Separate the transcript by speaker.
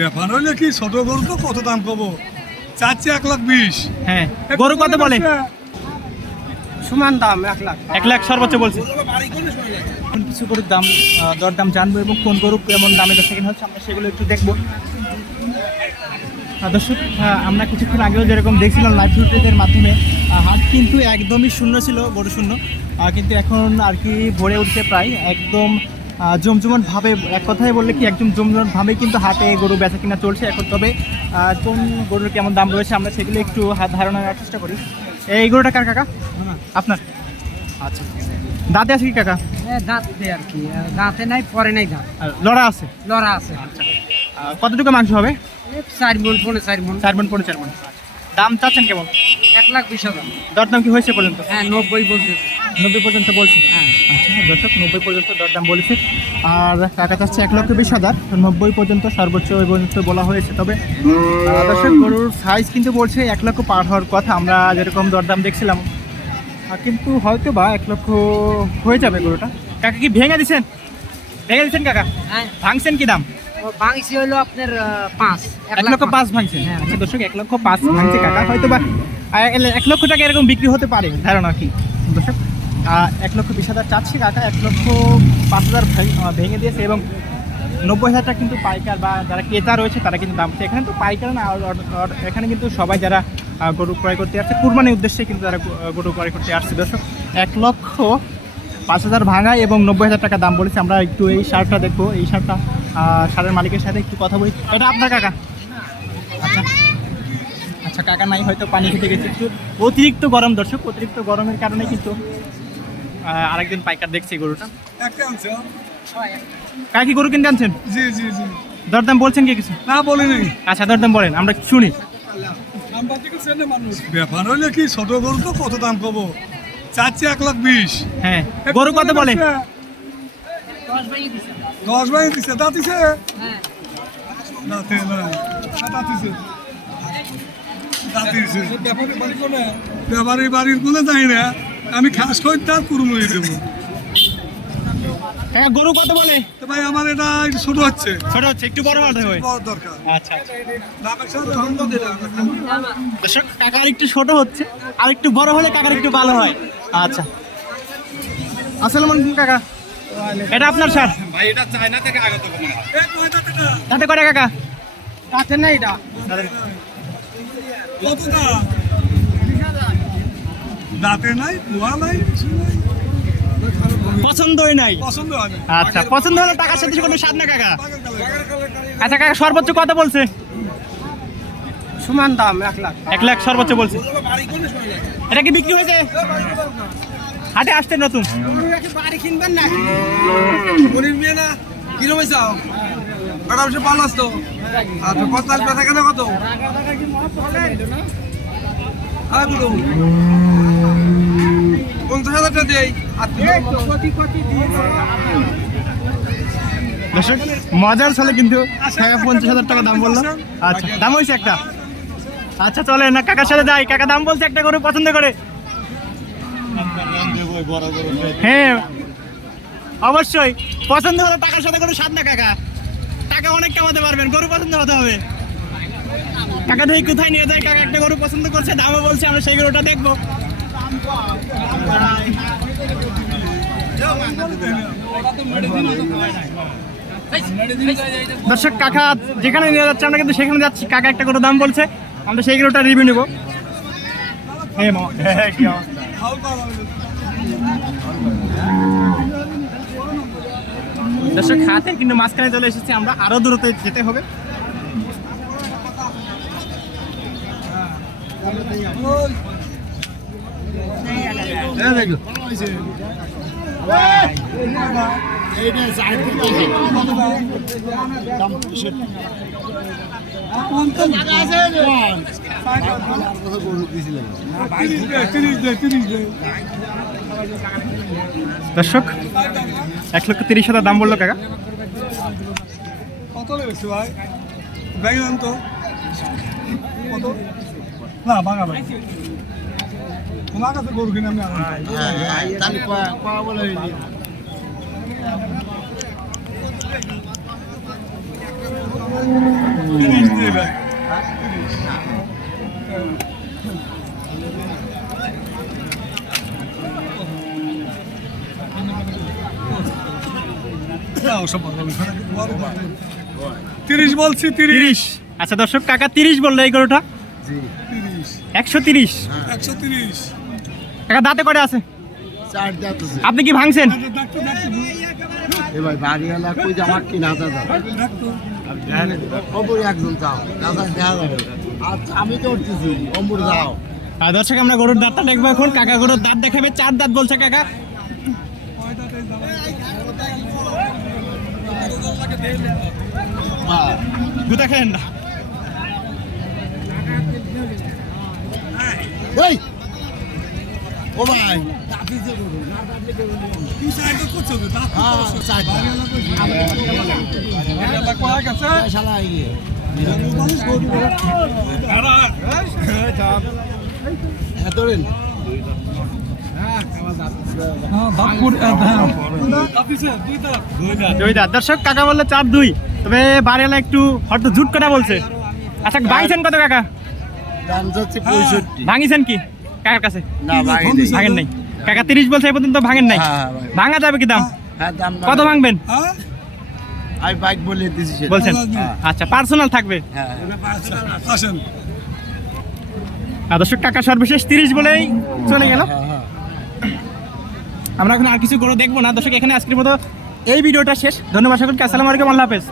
Speaker 1: ব্যাপার হলে কি ছোট গরু তো কত দাম পাবো চাচ্ছি এক লাখ বিশ।
Speaker 2: হ্যাঁ গরু কত বলে?
Speaker 3: সমান দাম এক লাখ।
Speaker 2: এক লাখ সর্বোচ্চ বলছে। এখন কিছু গরুর দাম দরদাম জানব এবং কোন গরু কেমন দামে বেচা কেনা হচ্ছে আমরা সেগুলো একটু দেখব। দর্শক আমরা কিছুক্ষণ আগেও যেরকম দেখছিলাম লাইভ ফুটেজের মাধ্যমে হাট কিন্তু একদমই শূন্য ছিল গরু শূন্য। কিন্তু এখন আর কি ভরে উঠছে প্রায় একদম আহ, জমজমাট ভাবে এক কথায় বললে কি একদম জমজমাট ভাবে কিন্তু হাটে গরু বেচা কিনা চলছে। এখন তবে কোন গরুর কেমন দাম রয়েছে আমরা সেগুলো একটু হাত ধারণা নেওয়ার চেষ্টা করি। এই গরুটা কার কাকা? আপনার? আচ্ছা। দাঁতে আছে কি কাকা?
Speaker 3: দাঁতে আর কি। দাঁতে নাই পরে নাই দাঁত।
Speaker 2: লড়া আছে?
Speaker 3: লড়া আছে।
Speaker 2: কতটুকু মাংস হবে?
Speaker 3: চার মন পনেরো চার মন।
Speaker 2: চার মন পনেরো চার মন। দাম চাচ্ছেন কেমন?
Speaker 3: এক লাখ বিশ হাজার।
Speaker 2: দরদাম কি হয়েছে পর্যন্ত?
Speaker 3: হ্যাঁ নব্বই বলছে।
Speaker 2: নব্বই পর্যন্ত বলছে?
Speaker 3: হ্যাঁ।
Speaker 2: আচ্ছা দর্শক নব্বই পর্যন্ত দরদাম বলেছে। আর টাকা চাচ্ছে এক লক্ষ বিশ হাজার। নব্বই পর্যন্ত সর্বোচ্চ ওই পর্যন্ত বলা হয়েছে। তবে দর্শক গরুর সাইজ কিন্তু বলছে এক লক্ষ পার হওয়ার কথা। আমরা যেরকম দরদাম দেখছিলাম কিন্তু হয়তো বা এক লক্ষ হয়ে যাবে গরুটা। কাকা কি ভেঙে দিছেন? ভেঙে দিছেন কাকা?
Speaker 3: হ্যাঁ।
Speaker 2: ভাঙছেন কি দাম?
Speaker 3: ও হলো আপনার পাঁচ
Speaker 2: এক লক্ষ পাঁচ। ভাঙছে।
Speaker 3: হ্যাঁ।
Speaker 2: আচ্ছা দর্শক এক লক্ষ পাঁচ ভাঙছে কাকা হয়তো বা এক লক্ষ টাকা এরকম বিক্রি হতে পারে ধারণা কি? দর্শক এক লক্ষ বিশ হাজার চাচ্ছি কাকা এক লক্ষ পাঁচ হাজার ভেঙে দিয়েছে এবং নব্বই হাজার টাকা কিন্তু পাইকার বা যারা ক্রেতা রয়েছে তারা কিন্তু দাম এখানে তো পাইকার না এখানে কিন্তু সবাই যারা গরু ক্রয় করতে আসছে কুরবানির উদ্দেশ্যে কিন্তু তারা গরু ক্রয় করতে আসছে। দর্শক এক লক্ষ পাঁচ হাজার ভাঙা এবং নব্বই হাজার টাকা দাম বলেছে। আমরা একটু এই শার্টটা দেখব। এই শার্টটা শার্টের মালিকের সাথে একটু কথা বলি। এটা আপনার কাকা? আচ্ছা। আচ্ছা কাকা নাই হয়তো পানি খেতে গেছে একটু। অতিরিক্ত গরম দর্শক অতিরিক্ত গরমের কারণে কিন্তু আরেকদিন পাইকার দেখছি গরুটা। কাকা কি গরু কিনতে আনছেন?
Speaker 1: জি জি জি।
Speaker 2: দরদাম বলছেন কি কিছু?
Speaker 1: না বলিনি।
Speaker 2: আচ্ছা দরদাম বলেন আমরা শুনি।
Speaker 1: ব্যাপার হলে কি ছোট গরু তো কত দাম পাবো চাচ্ছি এক লাখ বিশ।
Speaker 2: হ্যাঁ গরু কত বলে?
Speaker 1: দশ বাই দিছে দাঁতিছে
Speaker 3: হ্যাঁ।
Speaker 1: দাঁতে না দাঁতিছে দাঁতিছে ব্যাপারী বাড়িরগুলো যাই না আমি খাস করি তার কুরুম হয়ে দেবো
Speaker 2: গরু কত বলে?
Speaker 1: তো ভাই আমার এটা একটু ছোট হচ্ছে।
Speaker 2: ছোট হচ্ছে একটু বড় হতে হবে
Speaker 1: বড় দরকার।
Speaker 2: আচ্ছা আচ্ছা। দর্শক কাকার একটু ছোট হচ্ছে আর একটু বড় হলে কাকার একটু ভালো হয়। আচ্ছা। আসসালামু আলাইকুম কাকা। এটা আপনার স্যার?
Speaker 1: এই নয়টা টাকা?
Speaker 2: তাতে করে কাকা?
Speaker 3: দাঁতে নাই এটা।
Speaker 1: দাঁতে নাই কুয়া নাই
Speaker 2: পছন্দই নাই।
Speaker 1: পছন্দ হয় না।
Speaker 2: আচ্ছা পছন্দ হলে টাকার সাথে কোনো স্বাদ না কাকা? আচ্ছা কাকা সর্বোচ্চ কত বলছে?
Speaker 3: সমান দাম এক লাখ।
Speaker 2: এক লাখ সর্বোচ্চ বলছে। এটা কি বিক্রি হয়েছে? হাটে আসতে নতুন।
Speaker 3: বাড়ি কিনবেন না
Speaker 4: গরিব মেয়ে না কিরম চাও আরামসে ভালো আসতো আচ্ছা কত আসবে থাকে না কত পঞ্চাশ দেই
Speaker 2: দর্শক মজার ছলে কিন্তু পঞ্চাশ হাজার টাকা দাম বলল। আচ্ছা। দাম হয়েছে একটা। আচ্ছা চলে না কাকার সাথে যাই। কাকা দাম বলছে একটা গরু পছন্দ করে। হ্যাঁ অবশ্যই। পছন্দ হলে টাকার সাথে কোনো স্বাদ না কাকা। টাকা অনেক কামাতে পারবেন, গরু পছন্দ হতে হবে। কাকা ধরে কোথায় নিয়ে যায়, কাকা একটা গরু পছন্দ করছে, দামও বলছে, আমরা সেই গরুটা দেখব। দর্শক, কাকা যেখানে নিয়ে যাচ্ছে, আমরা কিন্তু সেখানে যাচ্ছি। কাকা একটা করে দাম বলছে, আমরা সেই গরুটা রিভিউ নেব। হ্যাঁ মামা। হ্যাঁ। দর্শক হাতে কিন্তু মাঝখানে চলে এসেছি আমরা আরও দূরতে যেতে হবে
Speaker 1: তিরিশ
Speaker 2: দর্শক, এক লক্ষ তিরিশ হাজার দাম বলল কাকা।
Speaker 1: কত লেগেছে ভাই? ব্যাগ তো। কত? না ভাঙা ভাই তোমার কাছে গরু কিনে আমি আনলাম। তিরিশ বলছি তিরিশ।
Speaker 2: আচ্ছা দর্শক কাকা তিরিশ বলল এই গরুটা? একশো তিরিশ?
Speaker 1: একশো তিরিশ।
Speaker 2: কাকা দাঁতে করে আছে?
Speaker 5: চার দাঁত আছে।
Speaker 2: আপনি কি ভাঙছেন?
Speaker 1: ডাক্তার ডাক্তার
Speaker 5: বাড়িওয়ালা কই যে আমার কি না দাদা একজন যাও। দাদা দেখা যাবে। আচ্ছা আমি তো উঠতেছি। অম্বুর যাও।
Speaker 2: আর দর্শক আমরা গরুর দাঁতটা দেখব এখন। কাকা গরুর দাঁত দেখাবে চার দাঁত বলছে কাকা। গুতা খেলেন না।
Speaker 5: ও ভাই। হ্যাঁ। চার
Speaker 2: দর্শক কাকা বলল চার দুই। তবে বাড়িওয়ালা একটু হয়তো জুট কথা বলছে। আচ্ছা ভাঙছেন কত কাকা? ভাঙিছেন কি? কাকার কাছে?
Speaker 5: ভাঙেন।
Speaker 2: নাই। কাকা তিরিশ বলছে এই পর্যন্ত ভাঙেন নাই।
Speaker 5: হ্যাঁ, হ্যাঁ।
Speaker 2: ভাঙা যাবে কি দাম?
Speaker 5: হ্যাঁ
Speaker 2: কত ভাঙবেন?
Speaker 5: আমি বাইক বলে দিছি
Speaker 2: বলছেন?
Speaker 5: হ্যাঁ।
Speaker 2: আচ্ছা পার্সোনাল থাকবে?
Speaker 5: হ্যাঁ
Speaker 2: আর দর্শক কাকা সর্বশেষ তিরিশ বলেই চলে গেল।
Speaker 5: হ্যাঁ হ্যাঁ
Speaker 2: আমরা এখন আর কিছু করে দেখব না। দর্শক এখানে আজকের মতো এই ভিডিওটা শেষ। ধন্যবাদ সকলকে। আসসালামু আলাইকুম। আল্লাহ হাফেজ।